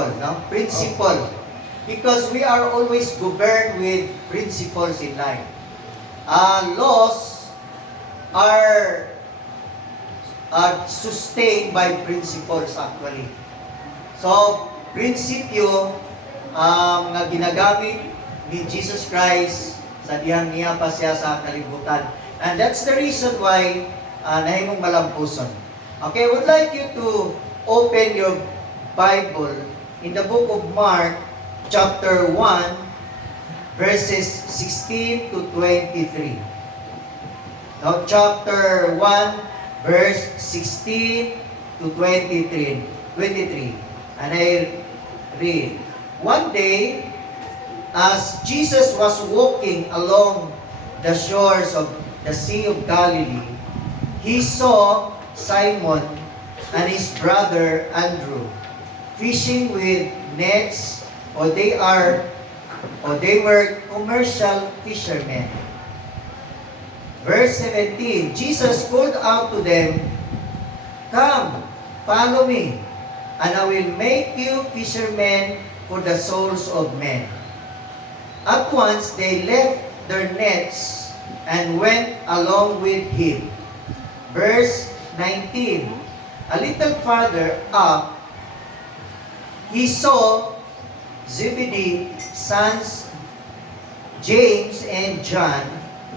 principle, no? Principle. Because we are always governed with principles in life. Laws are sustained by principles actually. So, prinsipyo nga ginagamit ni Jesus Christ sa dihang niya pa siya sa kalibutan. And that's the reason why nahimong malampuson. Okay, I would like you to open your Bible in the book of Mark, chapter 1, verses 16 to 23. Now, chapter 1, verse 16 to 23. And I read, one day, as Jesus was walking along the shores of the Sea of Galilee, he saw Simon and his brother Andrew fishing with nets, or they were commercial fishermen. Verse 17, Jesus called out to them, "Come, follow me, and I will make you fishermen for the souls of men." At once they left their nets and went along with him. Verse 19, a little farther up, he saw Zebedee's sons, James and John,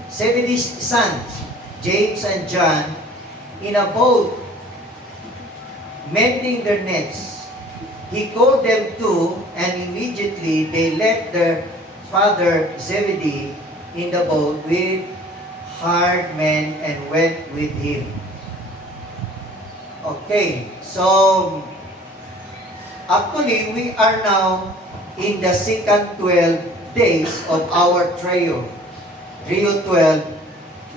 Zebedee's sons, James and John, in a boat, mending their nets. He called them too, and immediately they left their father Zebedee in the boat with hired men and went with him. Okay, so actually we are now in the second 12 days of our trio 12,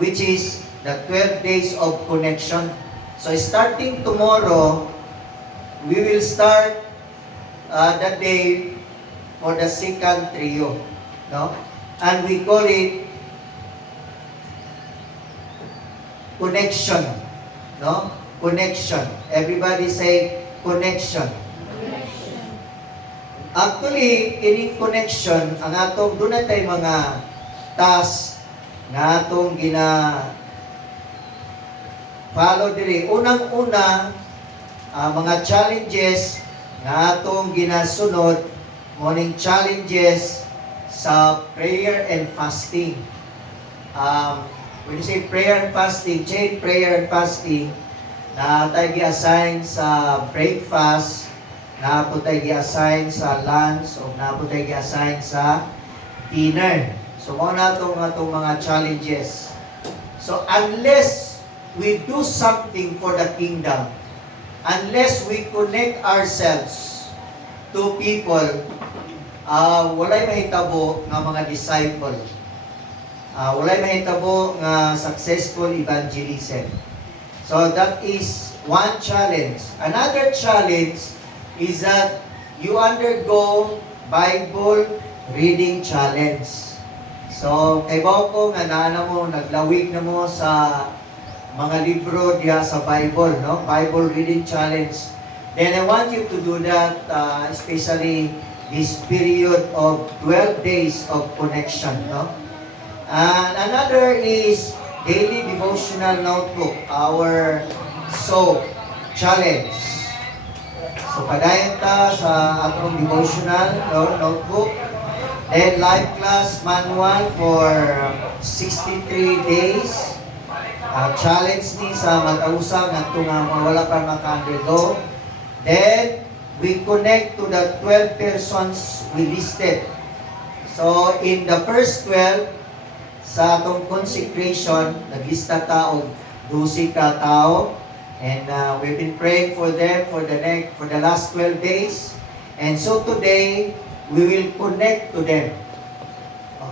which is the 12 days of connection. So starting tomorrow, we will start the day for the second trio, no? And we call it connection, no? Connection. Everybody say connection. Actually, in connection, ang atong doon na tayo mga task nga atong follow diri. Unang-una, mga challenges nga atong ginasunod, morning challenges sa prayer and fasting. When you say prayer and fasting, chain prayer and fasting, na tayo gi-assign sa breakfast, na po tayo gi-assign sa lunch, o na po tayo gi-assign sa dinner. So, muna itong mga challenges. So, unless we do something for the kingdom, unless we connect ourselves to people, walay mahitabo nga mga disciple. Walay mahitabo nga successful evangelism. So that is one challenge. Another challenge is that you undergo Bible reading challenge. So, kay ko nga naana mo, naglawig na mo sa mga libro diya sa Bible, no? Bible reading challenge. Then I want you to do that, especially this period of 12 days of connection, no? And another is daily devotional notebook, our SOAP challenge. So, padayon ta sa atong devotional notebook. Then, live class manual for 63 days. Challenge ni sa mag-ausang at kung wala pa maka-undergo. Then, we connect to the 12 persons we listed. So, in the first 12, sa atong consecration, naglista ta og 12 ka tao. And we've been praying for them for the last 12 days. And so today, we will connect to them.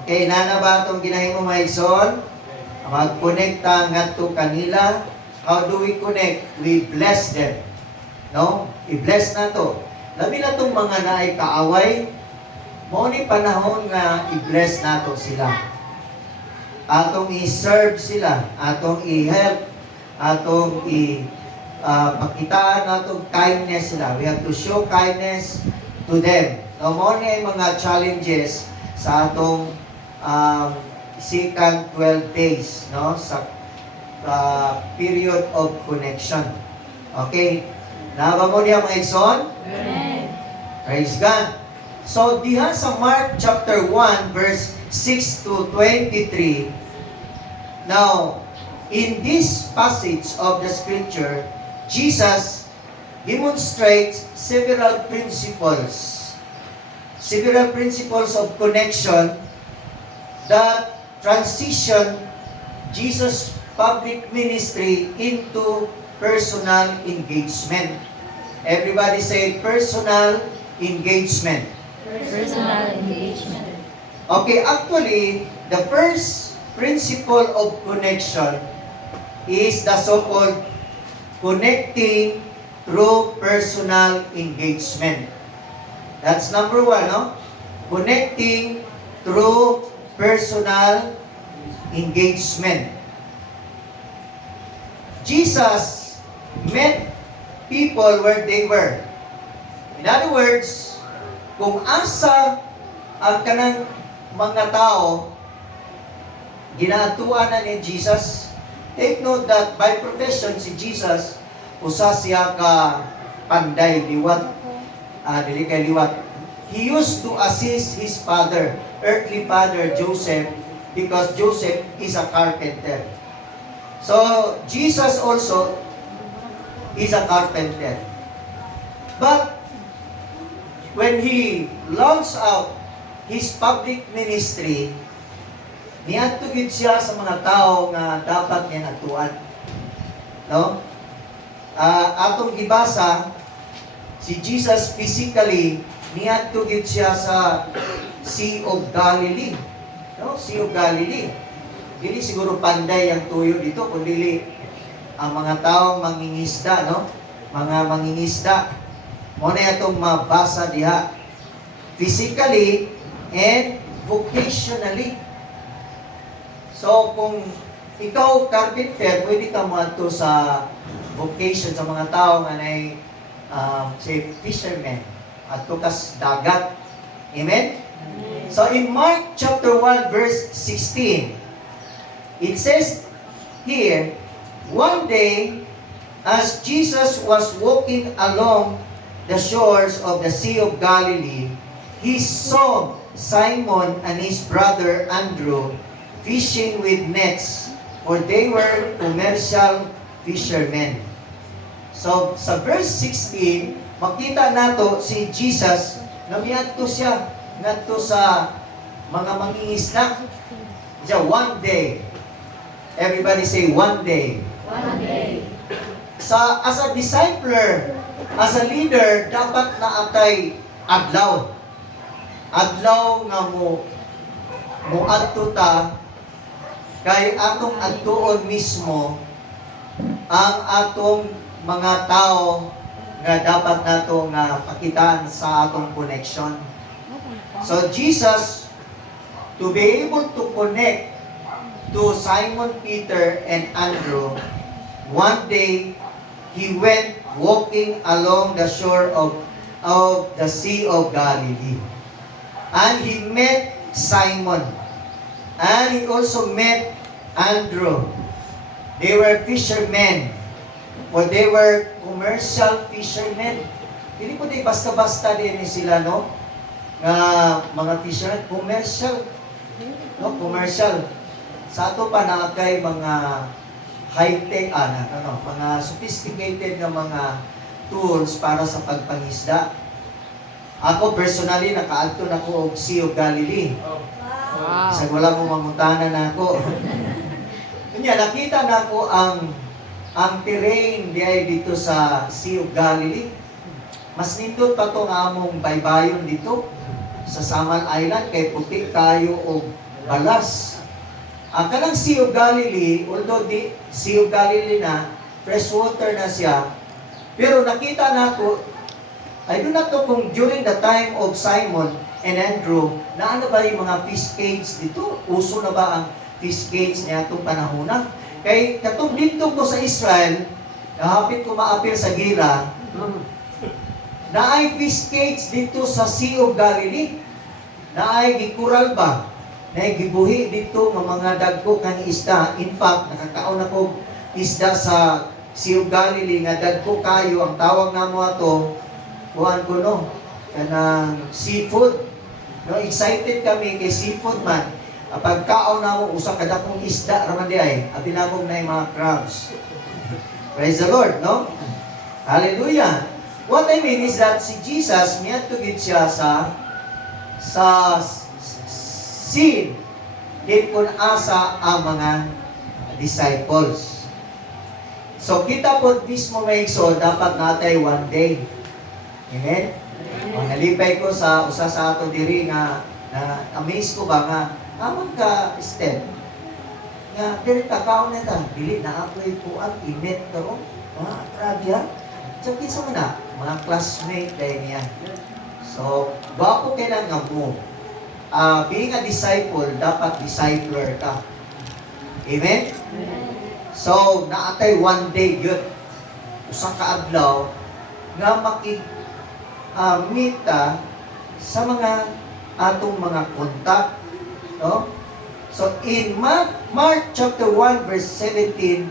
Okay, nana ba itong ginahimo maigsoon? Mag-connect ta ngadto kanila. How do we connect? We bless them. No? I-bless na to. Labi na itong mga naay kaaway, mo ni panahon nga i-bless nato sila. Atong i-serve sila, atong i-help, atong pakitaan atong kindness sila. We have to show kindness to them. No, mo ni mga challenges sa atong second 12 days, no, sa period of connection. Okay? Naba mo niya mga igsoon? Amen. Praise God. So, diha sa Mark chapter 1, verse 6 to 23, now, in this passage of the scripture, Jesus demonstrates several principles of connection that transition Jesus' public ministry into personal engagement. Everybody say personal engagement. Personal engagement. Okay, actually, the first principle of connection is the so-called connecting through personal engagement. That's number one, no? Connecting through personal engagement. Jesus met people where they were. In other words, kung asa ang kanang mga tao ginatuan na ni Jesus, take note that by profession si Jesus usa siya ka panday liwat, dili kay liwat. He used to assist his father, earthly father Joseph, because Joseph is a carpenter. So Jesus also is a carpenter. But when he launched out his public ministry, niadto gid siya sa mga tao nga dapat niya natuan. No? Atong gibasa, si Jesus physically niadto gid siya sa Sea of Galilee. No? Sea of Galilee. Dili siguro panday ang tuyo dito, kundi ang mga taong mangingisda, no? Mga mangingisda. Mo na itong mabasa diha. Physically and vocationally. So, kung ikaw carpenter, pwede ka mo ato sa vocation sa mga tao nga nay say fishermen ato kas dagat. Amen? So, in Mark chapter 1 verse 16, it says here, one day, as Jesus was walking along the shores of the Sea of Galilee, he saw Simon and his brother Andrew fishing with nets, for they were commercial fishermen. So, sa verse 16, makita nato si Jesus, namiadto siya ngadto sa mga mangingisda. Siya, one day. Everybody say, one day. One day. As a discipler, as a leader, dapat na atay adlaw. Adlaw nga mo adto ta kay atong adtuon mismo ang atong mga tao nga dapat nato nga pakitaan sa atong connection. So Jesus, to be able to connect to Simon Peter and Andrew, one day he went walking along the shore of the Sea of Galilee. And he met Simon. And he also met Andrew. They were fishermen. For they were commercial fishermen. Hindi po di basta-basta din sila, no? Mga fishermen, commercial. No, commercial. Sa ato pa na kay mga high-tech, mga sophisticated na mga tools para sa pagpangisda. Ako personally, nakaadto na ko og Sea of Galilee. Wow. Sa wala mo mangutanan na ako. Kanya, nakita na ko ang terrain diay dito sa Sea of Galilee. Mas nindot pa to nga among baybayon dito sa Samal Island, kay puti kayo og balas. Ang kanang Sea of Galilee, although di Sea of Galilee na, freshwater na siya, pero nakita na ko, I do not know kung during the time of Simon and Andrew, na ano ba yung mga fish cage dito? Uso na ba ang fish cage niya itong panahon na? Kay katong dito ko sa Israel, nahapit ko maapil sa gira, Naay fish cage dito sa Sea of Galilee. Naay gikural ba? Naay gibuhi dito ng mga dagko kang isda. In fact, nakakaon ako isda sa Sea of Galilee nga dagko kayo. Ang tawag namo ato, kuhan ko no, kanang seafood. No, excited kami kay seafood man. Pagkaon na mo, usa kada kong isda raman di ay, abinabog na yung mga crabs. Praise the Lord, no? Hallelujah. What I mean is that si Jesus, miyatugid siya sa scene din kung asa ang mga disciples. So, kita po mismo may so dapat natay one day. Amen? Ang nalipay ko sa usa sa ato diri nga na amaze ko ba nga amang ka step nga diri ta kaon na ta dili na ako'y kuan imit ko mga trabya so kinsa man na mga classmate dahil niya so bago kay nga mo being a disciple dapat discipler ka amen so naatay one day gyud usa ka adlaw nga makig mita sa mga atong mga kontak no so in Mark chapter 1 verse 17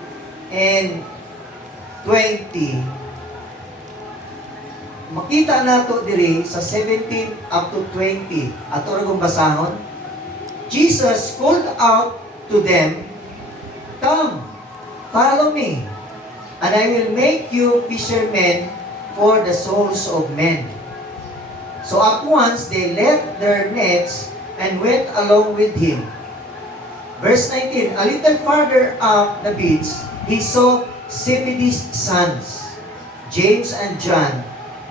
and 20 makita nato diri sa 17 up to 20 ato ra kong basahon Jesus called out to them, "Come, follow me, and I will make you fishermen for the souls of men." So at once they left their nets and went along with him. Verse 19, a little farther up the beach, he saw Zebedee's sons, James and John,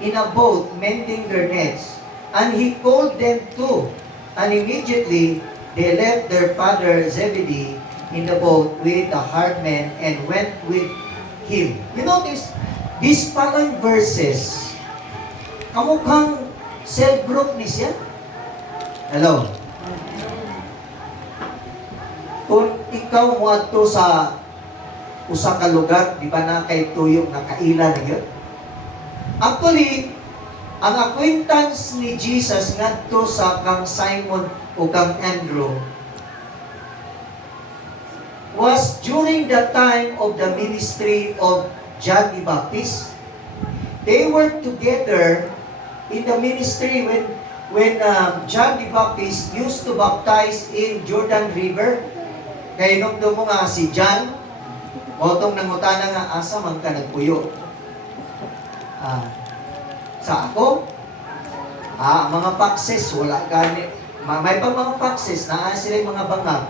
in a boat mending their nets. And he called them too. And immediately they left their father Zebedee in the boat with the hardmen and went with him. You notice, these following verses, kamukhang cell group ni siya. Hello? Kung ikaw mo ato sa usa ka lugar, di ba na kay tuyok na kaila na yun? Actually, ang acquaintance ni Jesus ngadto sa kang Simon o kang Andrew was during the time of the ministry of John the Baptist. They were together in the ministry when John the Baptist used to baptize in Jordan River. Kaya nung mo nga si John, motong nangutana nga asa man ka nagpuyo. Sa ako, mga foxes, wala gani. May pang mga foxes, na sila yung mga bangag.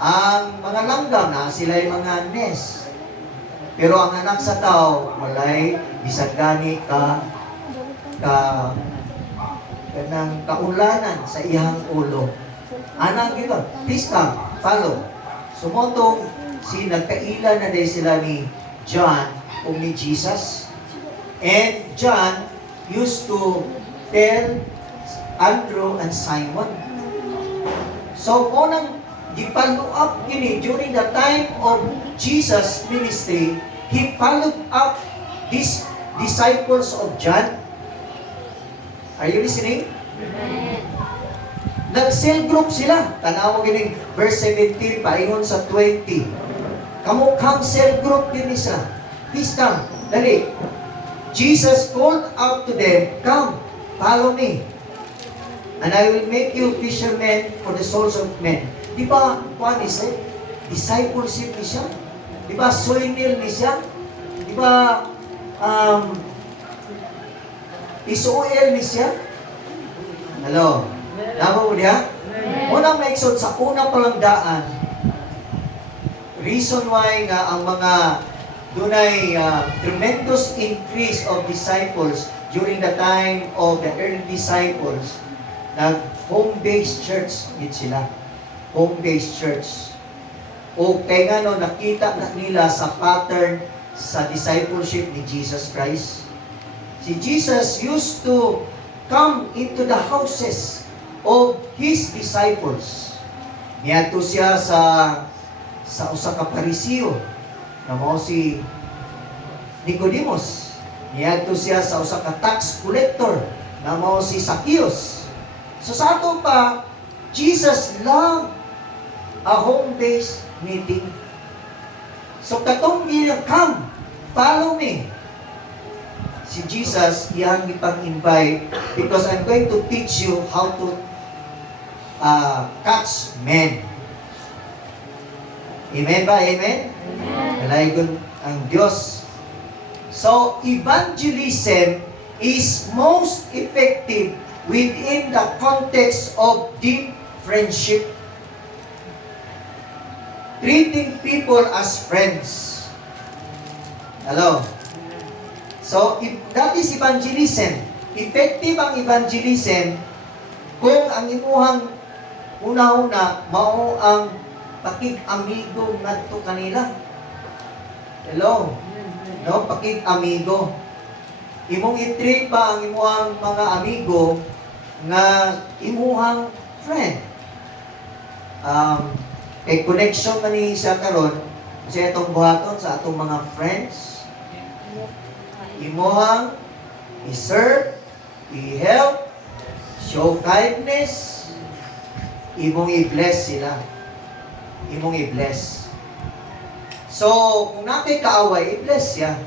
Ang mga langgam, na sila yung mga nest. Pero ang anak sa tao, walay bisag gani kanang kaulanan sa iyang ulo. Anang gito, please come, follow. Sumotong si nagkaila na dahil sila ni John o ni Jesus. And John used to tell Andrew and Simon. So, unang i-follow up kini during the time of Jesus' ministry, he followed up these disciples of John. Are you listening? Nag-cell group sila. Tanaw gining verse 17 paingon sa 20. Kamukhang cell group din isa. Please come. Dali. Jesus called out to them, "Come, follow me, and I will make you fishermen for the souls of men." Di ba, Juan is discipleship ni siya? Di ba, soinil ni siya? Di ba, Isuel ni siya? Hello? Namo mo diya? Unang maiksod sa una palang daan, reason why nga ang mga dunay tremendous increase of disciples during the time of the early disciples, nag-home-based church gid sila. Home-based church. O kay nga no, nakita na nila sa pattern sa discipleship ni Jesus Christ. Si Jesus used to come into the houses of His disciples. Niadto siya sa usa ka Pariseo na mao si Nicodemus. Niadto siya sa usa ka tax collector na mao si Zacchaeus. So sa ato pa, Jesus loved a home-based meeting. So katong niya, come, follow me. Si Jesus, iyang ipang-invite because I'm going to teach you how to catch men. Amen ba? Amen? Amen. Ang Diyos. So, evangelism is most effective within the context of deep friendship. Treating people as friends. Hello? So, that is evangelism. Effective ang evangelism kung ang imuhang una-una mao ang pakig-amigo ngadto kanila. Hello? No, pakig-amigo. Imong i-treat pa ang imuhang mga amigo nga imuhang friend. Kay connection man ni sa karon sa itong buhaton sa atong mga friends. Imuhang i-serve, i-help, show kindness, imong i-bless sila. Imong i-bless. So, kung natin kaaway, i-bless siya.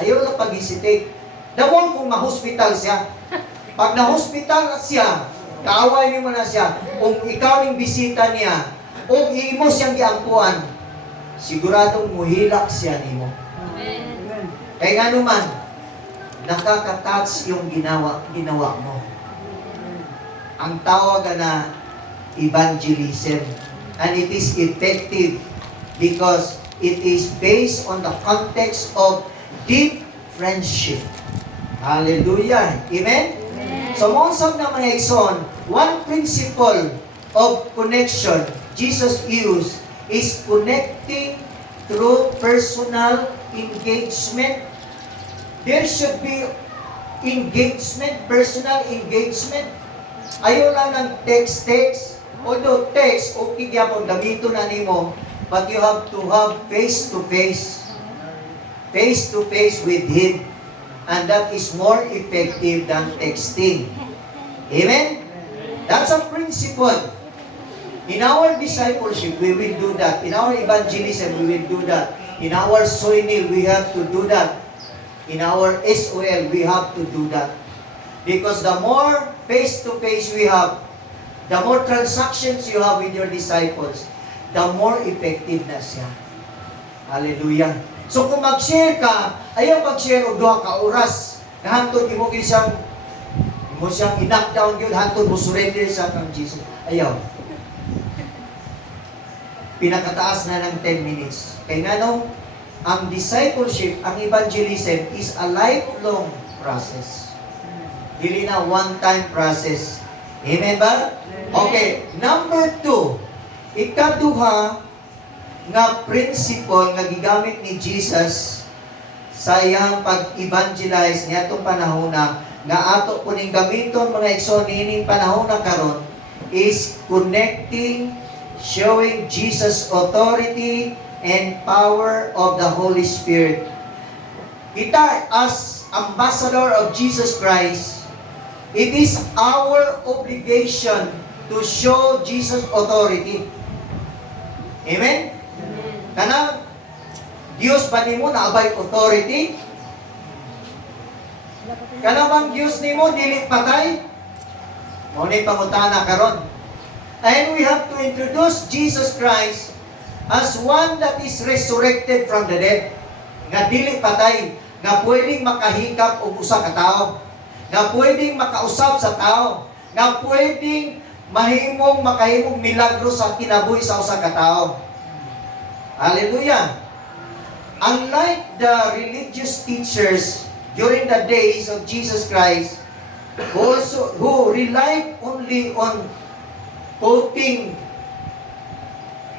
Ayaw lang pag-hesitate. Damon kung ma-hospital siya. Pag na-hospital siya, kaaway mo na siya. Kung ikaw ning bisita niya, o imo siyang giampuan, siguradong muhilak siya nimo. Amen. Kaya nga naman, nakaka-touch yung ginawa mo. Ang tawag na evangelism. And it is effective because it is based on the context of deep friendship. Hallelujah. Amen? Amen. So, monsag na mga igsoon, one principle of connection Jesus used is connecting through personal engagement. There should be engagement, personal engagement. Ayaw lang ng text. Although text, okay gyapon gamito na nimo, but you have to have face-to-face with Him. And that is more effective than texting. Amen? That's a principle. In our discipleship, we will do that. In our evangelism, we will do that. In our soinil, we have to do that. In our SOL, we have to do that. Because the more face-to-face we have, the more transactions you have with your disciples, the more effective na siya. Hallelujah. So kung mag-share ka, ayaw mag-share og duha ka oras. Nahantod imo siyang i-knock down gyud hantod mo surrender sa kang Jesus. Ayaw. Pinakataas na ng 10 minutes. Kaya nga no, ang discipleship, ang evangelism is a lifelong process. Dili na one-time process. Amen ba? Okay, number 2. Ikaduha nga principle nga gigamit ni Jesus sa iyang pag-evangelize niya itong panahon na nga ato kuning gamiton mga igsoon niining panahon na karon is connecting, showing Jesus' authority and power of the Holy Spirit. Kita as ambassador of Jesus Christ, it is our obligation to show Jesus' authority. Amen? Kana, Diyos ba nimo na abay authority? Kana bang Diyos nimo dili patay? Mo ni pangutana karon. And we have to introduce Jesus Christ as one that is resurrected from the dead. Nga dili patay, nga pwedeng makahikap og usa ka tawo, nga pwedeng makausap sa tao, nga pwedeng makahimong milagro sa kinabuhi sa usa ka tawo. Hallelujah. Unlike the religious teachers during the days of Jesus Christ, who relied only on quoting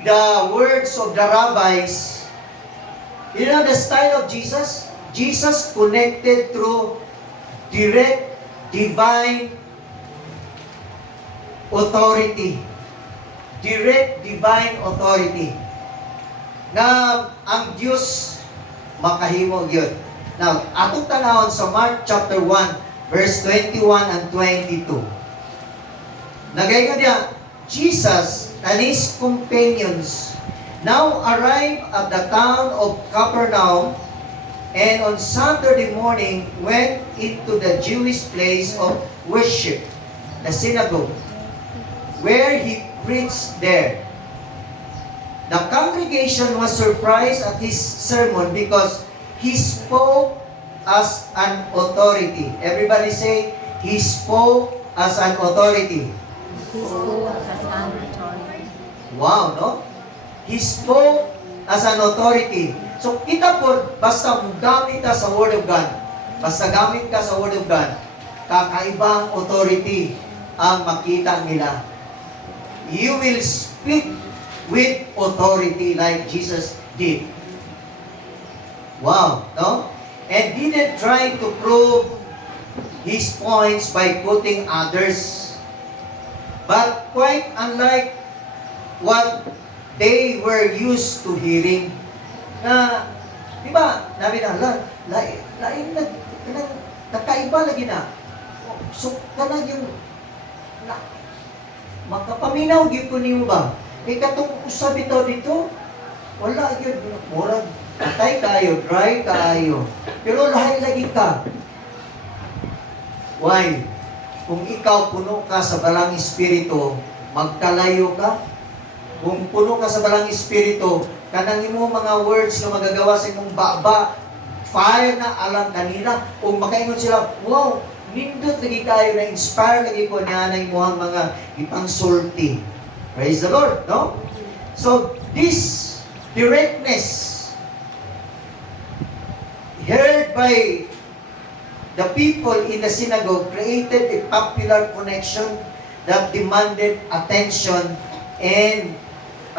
the words of the rabbis, you know the style of Jesus? Jesus connected through direct divine authority. Direct divine authority. Na ang Diyos makahimo gyud. Now, atong tanawon sa Mark chapter 1, verse 21 and 22. Nagay nga diya, Jesus and his companions now arrived at the town of Capernaum, and on Saturday morning went into the Jewish place of worship, the synagogue, where he preached there. The congregation was surprised at his sermon because he spoke as an authority. Everybody say, he spoke as an authority. Wow, no? He spoke as an authority. So, kita po, basta gamit ka sa Word of God, basta gamit ka sa Word of God, kakaibang authority ang makita nila. You will speak with authority like Jesus did. Wow, no? And didn't try to prove his points by quoting others. But quite unlike what they were used to hearing, na, di ba, nabi na, lain nakaiba lagi na. So, kanang yung, makapaminaw, yun ko niyo ba? Katong usab ito dito, wala yun, murag, patay kayo, dry kayo. Pero lahat lagi ka. Why? Kung ikaw puno ka sa balang espiritu, magkalayo ka. Kung puno ka sa balang espiritu, kanang imo mga words na magagawa sa imong baba, fire na alam kanila. Kung makaingon sila, wow, nindot lagi kayo, na-inspire lagi ko na imuhang mga ipangsulti. Praise the Lord, no? So, this directness heard by the people in the synagogue created a popular connection that demanded attention and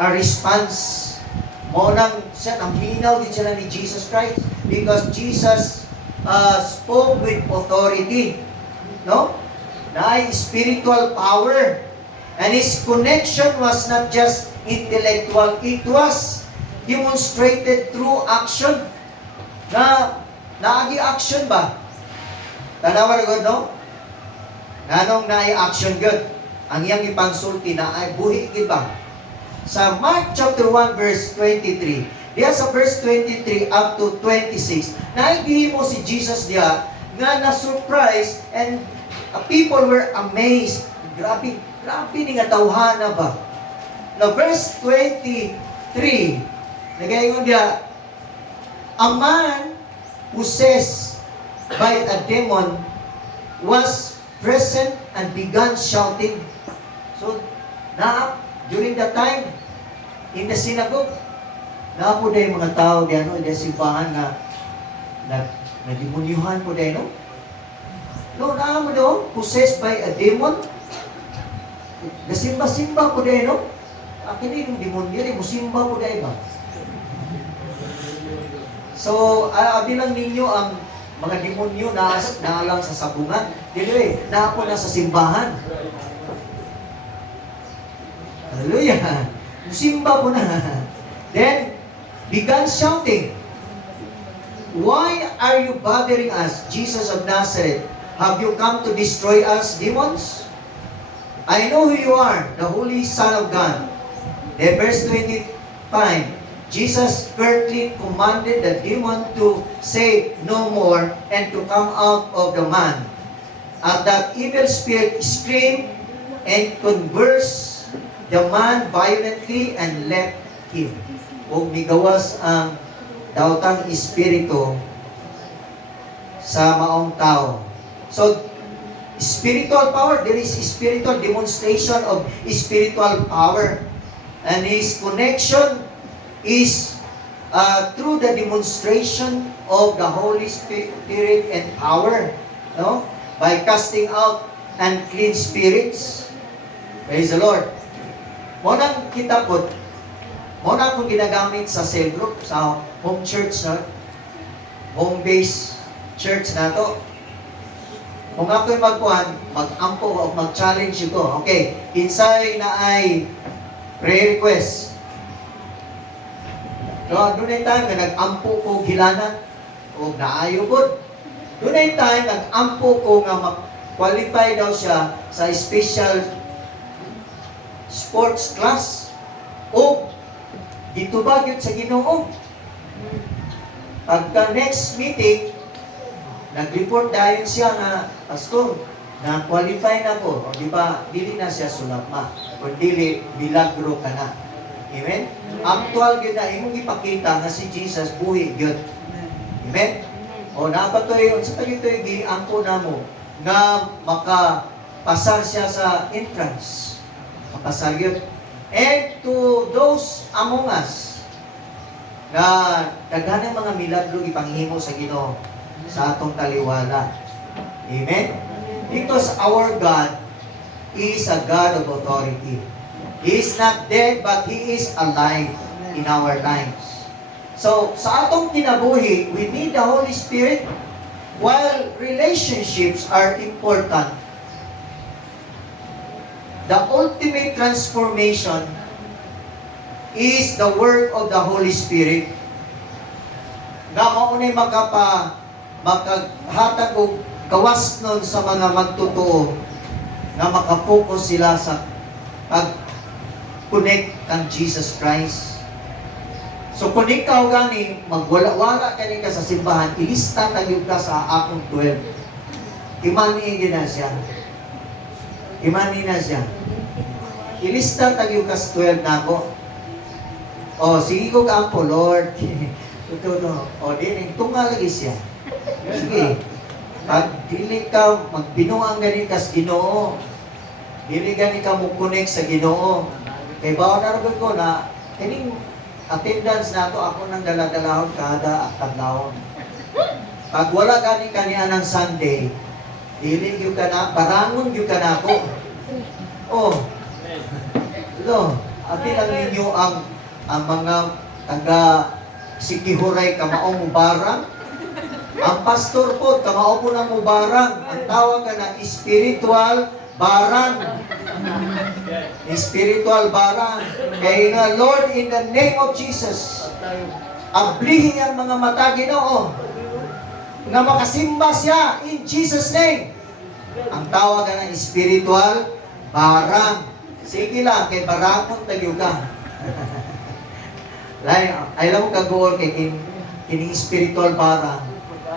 a response. Monang siya, ang hinaw din sila ni Jesus Christ because Jesus spoke with authority. No? Na spiritual power. And his connection was not just intellectual, it was demonstrated through action. Naagi action ba? Tanawa na God, no? Nanong action God? Ang iyang ipangsulti na ay buhi, ba? Sa Mark chapter 1 verse 23, diya sa verse 23 up to 26, naigihi mo si Jesus diya nga na-surprise and people were amazed. Grabe ni nga tawhana ba? Na verse 23, nagayon diya, a man possessed by a demon was present and began shouting. So, during that time, in the synagogue, po dahil mga tao diyan, no, diyan simbahan na demonyuhan po dahil, no? No, mo doon, possessed by a demon. Nasimba-simba po dahil, no? Akin yung demonyo, musimba po dahil ba? So, bilang ninyo ang mga demonyo na lang sa sabungan. Dili, po na sa simbahan. Hallelujah. Musimba po na. Then, began shouting, "Why are you bothering us, Jesus of Nazareth? Have you come to destroy us, demons? I know who you are, the Holy Son of God." Then verse 25, Jesus curtly commanded the demon to say no more and to come out of the man. At that evil spirit screamed and convulsed the man violently and left him. O migawas ang daotang espiritu sa maong tao. So, spiritual power, there is spiritual demonstration of spiritual power. And his connection is through the demonstration of the Holy Spirit and power. No? By casting out unclean spirits. Praise the Lord. Munang kita po, muna akong ginagamit sa cell group, sa home church na, home-based church na to. Kung ako'y mag-ampo o mag-challenge ko, okay, inside na ay prayer request. So, doon ay time na nag-ampo ko gilanan. o naayo po. Dunay time, nag-ampo ko nga qualify daw siya sa special sports class. O, dito ba yun sa Ginoo? Pagka next meeting, nag-report dahil siya na, Pastor, na-qualify na ko. O, di ba, dili na siya sulapma. O, dili, milagro ka na. Amen? Actual yun na, imong ipakita na si Jesus buhi yun. Amen? O, napatoy, sa kayo ito'y giangko na mo na makapasar siya sa entrance. Makapasar yun. And to those among us na daghanang mga milagro ipanghimo sa Ginoo sa atong taliwala. Amen? Because our God is a God of authority. He is not dead, but He is alive in our lives. So, sa atong kinabuhi, we need the Holy Spirit. While relationships are important, the ultimate transformation is the work of the Holy Spirit. Nga maunay makaghatag og gawas nun sa mga magtotoo na makapokus sila sa pag-connect kang Jesus Christ. So kung ikaw gani, magwala-wala ka ka sa simbahan, ilista tayo ka sa akong 12. Imani na siya. Imani na siya. Ilista tayo ka sa 12 na ako. O, sige ko ka po, Lord. O, din, tunga lagi siya. Sige. Pag dili ka, magbinuang gani ka sa Ginoo. Dili gani ka mo-connect sa Ginoo. Kay bawa na rin ko na, kining attendance na to, ako nang daladalahon kada kadlawon. Pag wala gani kaniya ng Sunday, dili yung ka na, barangon yung ka na ako. Oh, lo, ati lang ninyo ang mga taga Sikihuray kamaong mubarang. Ang pastor po, kamao po ng mubarang. Ang tawag ka na spiritual barang. Spiritual barang. Kaya nga, Lord, in the name of Jesus, ablihin ang mga mata, Ginoo, na makasimba siya in Jesus' name. Ang tawag ka ng spiritual barang. Sige lang, kay barangon tayo ka. Alam mo kagool kay kining spiritual barang,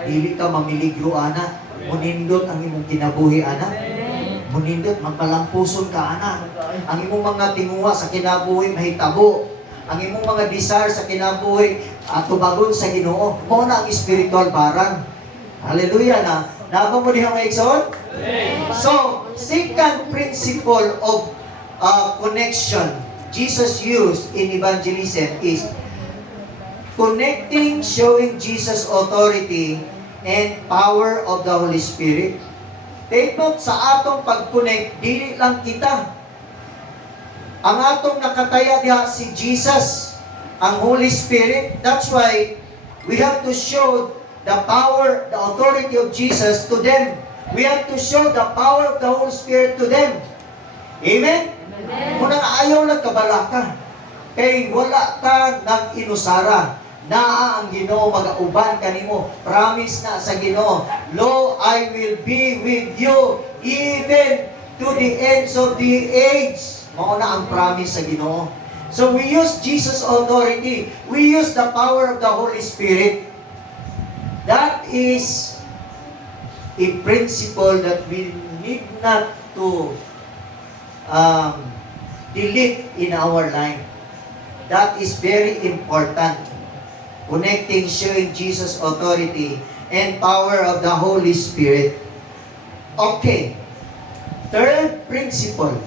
dili ka mamiligro, anak. Munindot ang imong kinabuhi, anak. Munindot, magpalampuson ka, anak. Ang imong mga tinguha sa kinabuhi, mahitabo. Ang imong mga desire sa kinabuhi, tubagon sa Ginoo. Mo na ang spiritual barang. Hallelujah na. Naba mo diha mga igsoon? So, second principle of connection Jesus used in evangelism is connecting, showing Jesus' authority and power of the Holy Spirit. Take note, sa atong pag-connect, dili lang kita. Ang atong nakataya diha si Jesus, ang Holy Spirit. That's why we have to show the power, the authority of Jesus to them. We have to show the power of the Holy Spirit to them. Amen? Muna nga ayaw lang kabalaka. Kay wala ka ng inusara. Naa ang Ginoo mag-auban kanimo. Promise na sa Ginoo, Lo, I will be with you even to the ends of the age. Mao na ang promise sa Ginoo. So we use Jesus' authority. We use the power of the Holy Spirit. That is a principle that we need not to delete in our life. That is very important. Connecting, showing Jesus' authority and power of the Holy Spirit. Okay. Third principle.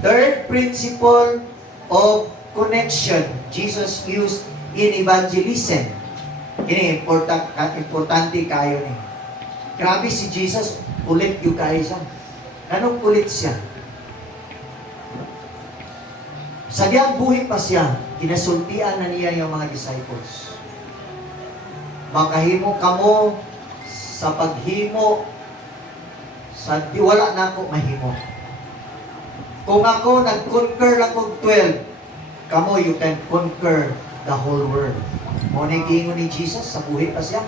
Third principle of connection Jesus used in evangelism. Ini importante kayo ni. Grabe si Jesus, kulit yung kayo siya. Anong kulit siya? Sa diyang buhi pa siya, kinasultian na niya yung mga disciples. Makahimo kamo sa paghimo, sa wala na ako mahimo. Kung ako nag-conquer lang kong 12, kamo you can conquer the whole world. Muna giingon ni Jesus, sa buhi pa siya.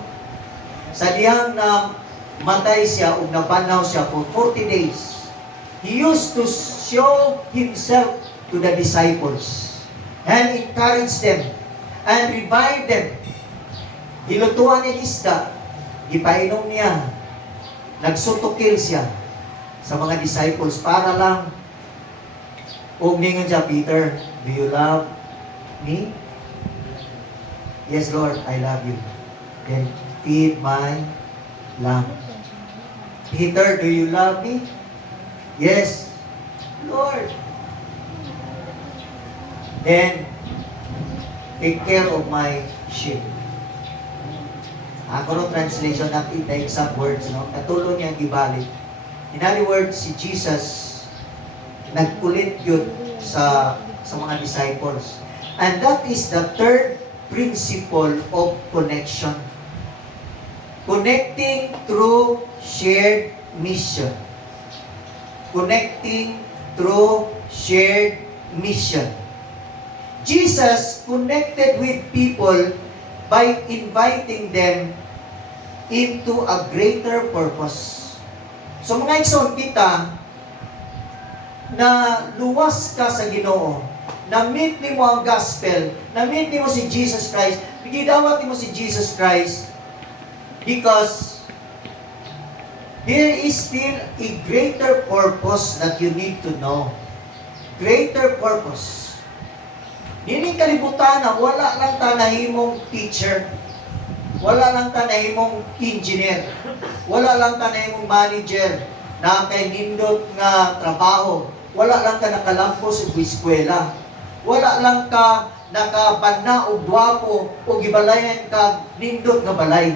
Sa diyang na matay siya ug nabanaw siya for 40 days. He used to show himself to the disciples and encourage them and revive them. Hilutuan niya isda, ipainom niya, nagsutukil siya sa mga disciples para lang ningon siya, Peter, do you love me? Yes, Lord, I love you. Then feed my lamb. Peter, do you love me? Yes, Lord. Then take care of my sheep. Ako no translation natin the exact words, no? Katulong niyang gibalik. In other words, si Jesus nagkulit yun sa mga disciples. And that is the third principle of connection. Connecting through shared mission. Connecting through shared mission. Jesus connected with people by inviting them into a greater purpose. So mga igsoon kita, na luwas ka sa Ginoo, na-meet ni mo ang gospel, na-meet ni mo si Jesus Christ, gidawat ni mo si Jesus Christ, because there is still a greater purpose that you need to know. Greater purpose. Nini kalibutan na wala lang tanahimong teacher, wala lang tanahimong engineer, wala lang tanahimong manager na kay nindot nga trabaho, wala lang ka nakalampos og eskwela, wala lang ka nakabanna og gwapo o gibalayan ka nindot nga balay.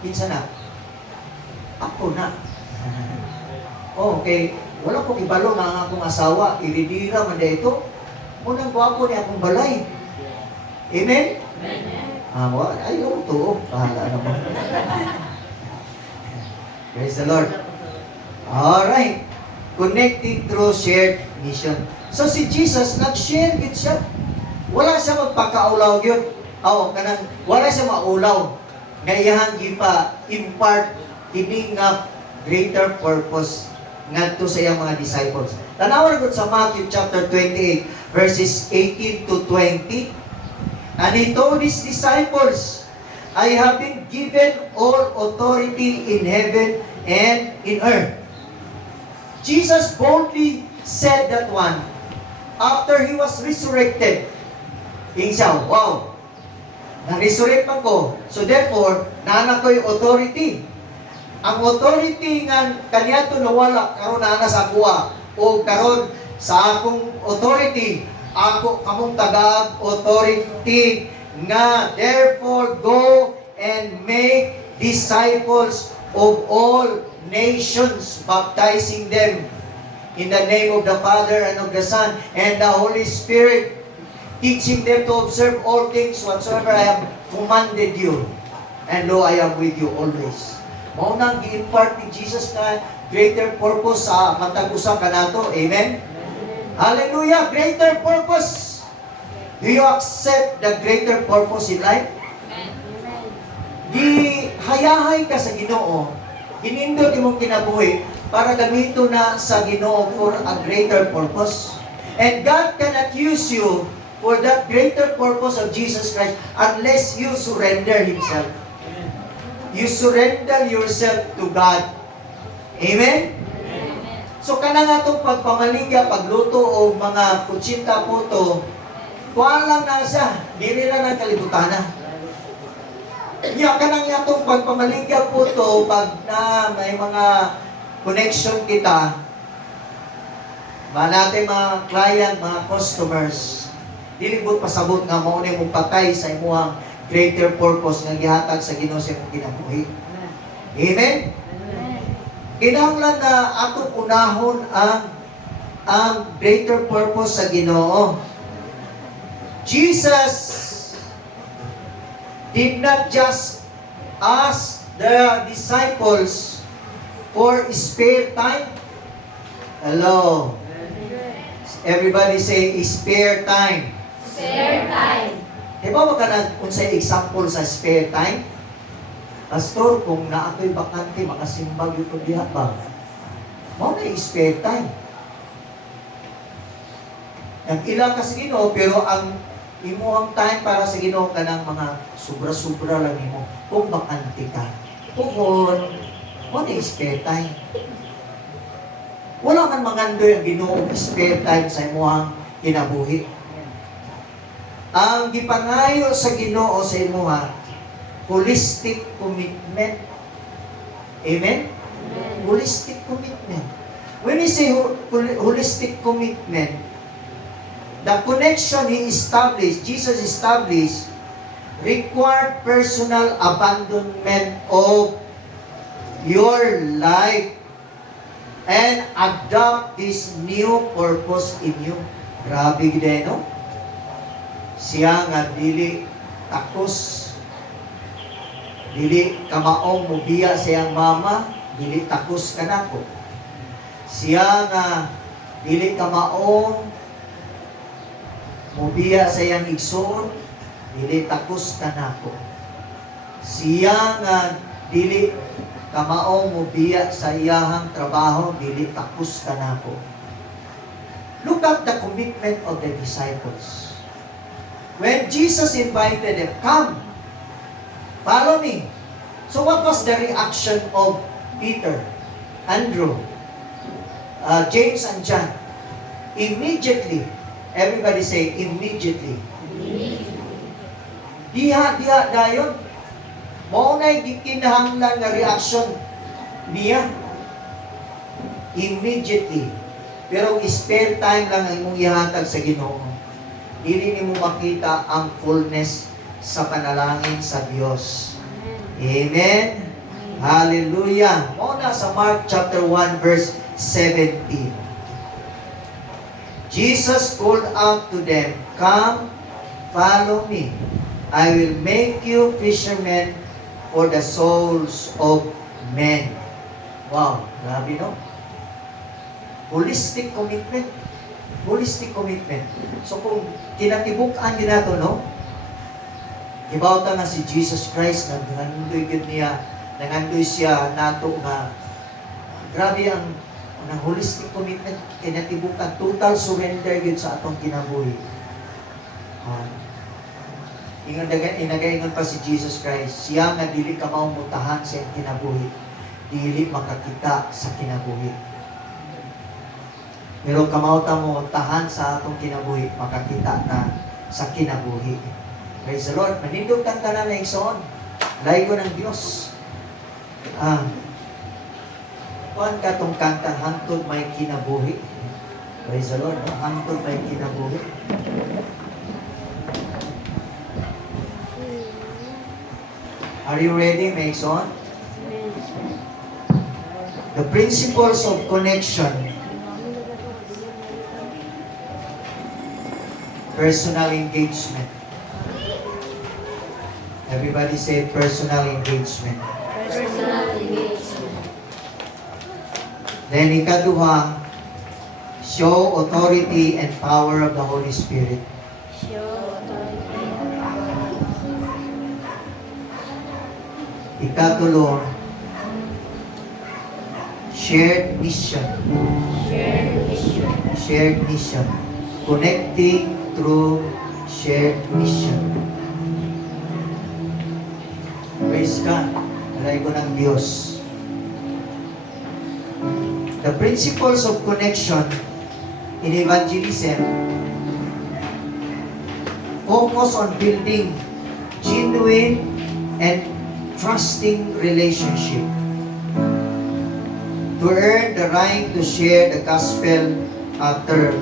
Kinsa na? Ako na. Okay, wala ko gibalo nga ang akong asawa, iridira man dito. Munang gwapo ni akong balay. Amen? Amen. Ayaw to. Bahala naman. Praise the Lord. Alright. Connecting through shared mission. So si Jesus, nag-share gid siya. Wala siya magpakaulaw yun. Kanang wala siya maulaw. Nga iyang gipa impart ini nga greater purpose ngadto sa iyang mga disciples. Tanawon gud sa Matthew chapter 28 verses 18 to 20. And he told his disciples, I have been given all authority in heaven and in earth. Jesus boldly said that one after he was resurrected. Ing siya, wow, na-resurrect man ko. So therefore, nana ko yung authority. Ang authority nga kaniya to nawala, karon na sa kuha. O karon sa akong authority, ako kamong tagag authority nga therefore go and make disciples of all nations, baptizing them in the name of the Father and of the Son and the Holy Spirit, teaching them to observe all things whatsoever I have commanded you. And lo, I am with you always. Mao nang gi-impart ni Jesus na greater purpose sa matag usa kanato. Amen? Hallelujah! Greater purpose! Do you accept the greater purpose in life? Di hayahay ka sa Ginoo, hinindot imong kinabuhi para gamito na sa Ginoo for a greater purpose. And God cannot use you for that greater purpose of Jesus Christ unless you surrender Himself. You surrender yourself to God. Amen? So kanang atong pagpamaligya, pagluto o mga kutsinta po to, kuhaan lang na siya, dili na ng kalibutana. Kanang atong pagpamaligya po to, pag na may mga connection kita, ba natin mga client, mga customers, dilibot pasabot nga mao ni mong patay sa imuhang greater purpose nga gihatag sa Ginoo sa imong kinabuhi. Amen? Kinahanglan na atong unahon ang greater purpose sa Ginoo. Jesus did not just ask the disciples for spare time. Hello. Everybody say spare time. Spare time. Di ba ka unsay example sa spare time? Pastor, kung naatoy bakante, makasimbag yung diha ba? Mao na yung spare time. Nag-ilang ka sa Ginoo, pero ang imuhang time para sa Ginoo ka ng mga sobra-sobra lang imo. Kung bakante ka. Kung mao na yung spare time. Wala man mangandoy ang Ginoo spare time sa imuhang kinabuhi. Ang gipangayo sa Ginoo sa imuha, holistic commitment. Amen? Holistic commitment. When we say holistic commitment, the connection He established, Jesus established, required personal abandonment of your life and adopt this new purpose in you. Grabe gid no? Siya nga dili takos, dili kamaong mubiya sa iyang mama, dili takos kanako. Siya nga dili kamaong mubiya sa iyang igsoon, dili takos kanako. Siya nga dili kamaong mubiya sa iyahang trabaho, dili takos kanako. Look at the commitment of the disciples. When Jesus invited them, come, follow me. So what was the reaction of Peter, Andrew, James and John? Immediately. Everybody say, immediately. Diha dayon. Mao na'y gikinahanglan nga reaction niya. Immediately. Pero spare time lang ang imong ihatag sa Ginoo. Dili nimo makita ang fullness sa panalangin sa Dios. Amen. Hallelujah. Mao na sa Mark chapter 1 verse 17. Jesus called out to them, "Come, follow me. I will make you fishermen for the souls of men." Wow, grabe no? Holistic commitment. Holistic commitment. So kung kinatibuk-an din nato, no? Gibawta na si Jesus Christ, nangandoy yun niya, nangandoy siya nato nga, grabe ang holistic commitment, kinatibukan, total surrender yun sa atong kinabuhi. Inagaingon pa si Jesus Christ, siya nga dili ka maumutahan sa iyang kinabuhi, dili makakita sa kinabuhi. Pero kamauta mo, tahan sa atong kinabuhi, makakita na sa kinabuhi. Praise the Lord. Manindog kang tanan na igsoon. Laigo ng Diyos. Kuhan ka itong kantang hantod may kinabuhi. Praise the Lord. Hantod may kinabuhi. Are you ready, may igsoon? The principles of connection. Personal engagement. Everybody say personal engagement. Personal engagement. Then ikaduha, show authority and power of the Holy Spirit. Show authority. Ikatulo, shared mission. Shared mission. Shared mission. Connecting through shared mission. Praise God. Alay ko ng Diyos. The principles of connection in evangelism focus on building genuine and trusting relationship to earn the right to share the gospel term,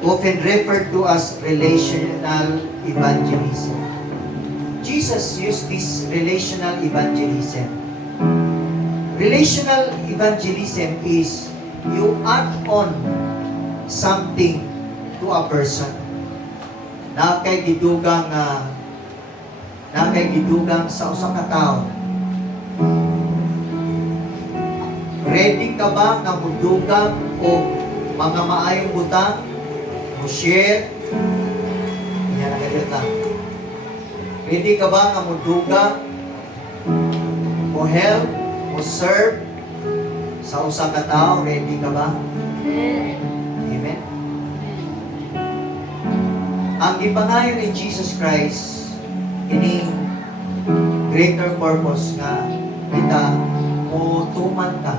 often referred to as relational evangelism. Jesus used this relational evangelism. Relational evangelism is you add on something to a person. Na kay gidugang sa usa ka tawo. Ready ka ba nga mudugang o mga maayong butang mo share? Yan ang Dayon lang. Ready ka ba nga muduga, mo help, mo serve sa usa ka tao? Ready ka ba? Amen. Ang ipangayon ni Jesus Christ, ini greater purpose nga kita mo tuman ka,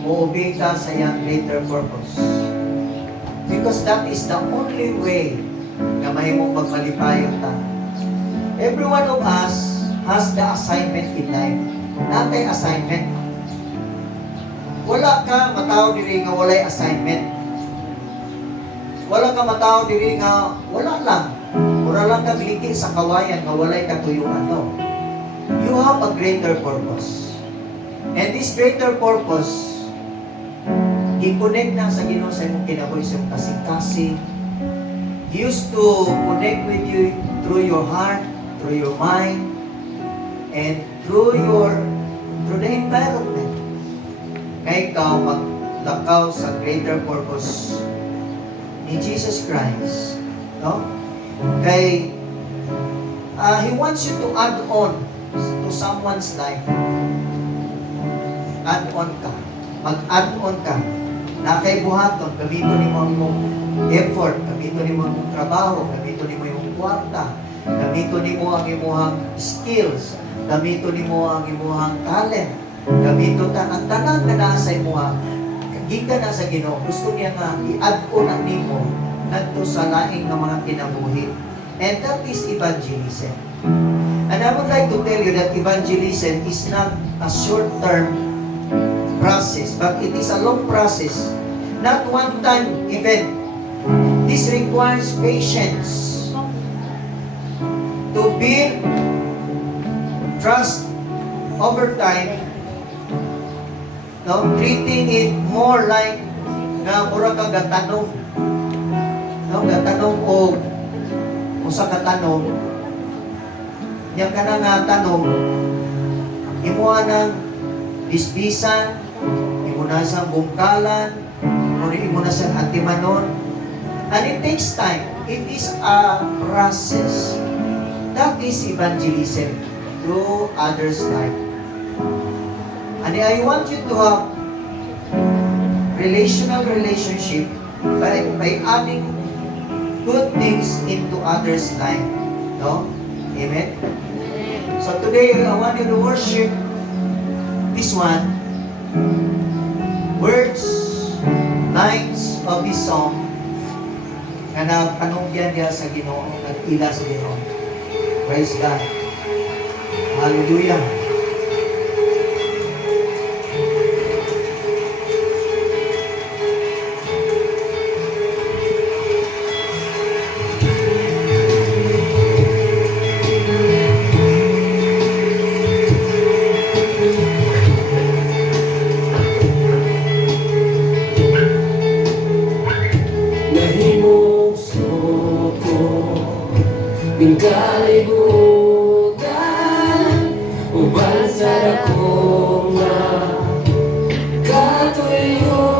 mo obey ka sa iyang greater purpose. Because that is the only way na mahimong pagpalipayon ta. Every one of us has the assignment in life. Natay assignment. Wala ka matao diri nga walay assignment. Wala ka matao diri nga wala lang. Wala lang ka biliti sa kawayan nga walay katuyuan. No. You have a greater purpose. And this greater purpose, i-connect na sa Ginoo sa imong kinabuhi sa imong kasing-kasing. He used to connect with you through your heart, through your mind, and through the environment. Kaya ikaw maglakaw sa greater purpose ni Jesus Christ. No? Kay He wants you to add on to someone's life. Add on ka. Mag-add on ka. Na kay buhaton, gamiton ni mo ang imong effort, gamiton ni mo ang imong trabaho, gamiton ni mo ang imong kwarta, gamiton ni mo ang imong skills, gamiton ni mo ang imong talent, gamiton ta ang tanan nga naa sa imong gikan na sa Ginoo. Gusto niya nga i-add on ang nimo ngadto sa laing nga mga kinabuhi. And that is evangelism. And I would like to tell you that evangelism is not a short-term process, but it is a long process, not one-time event. This requires patience to build trust over time, no? Treating it more like na mura ka gatanong, no? Gatanong o usa ka tanong, niya ka na nga tanong, imuha ng bisbisan, imo na sa bungkalan, imo na sa hatimanon. And it takes time. It is a process. That is evangelism through others' life. And I want you to have relationship by adding good things into others' life. No? Amen? So today, I want you to worship this one, words, lines of this song, na napanungyan niya sa Ginoo, nag-ila sa Ginoo. Praise God. Hallelujah. Kalibutan uban sa dako nga katuyuan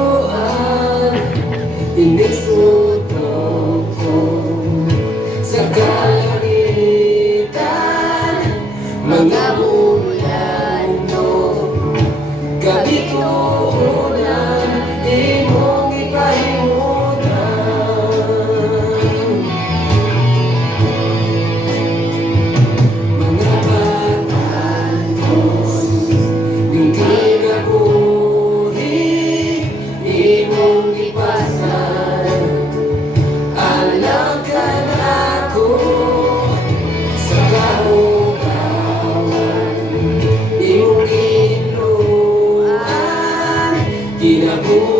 inisutong ko sa kalangitan mga bulan no kabitunan imong ipahimutan. Kinabuhi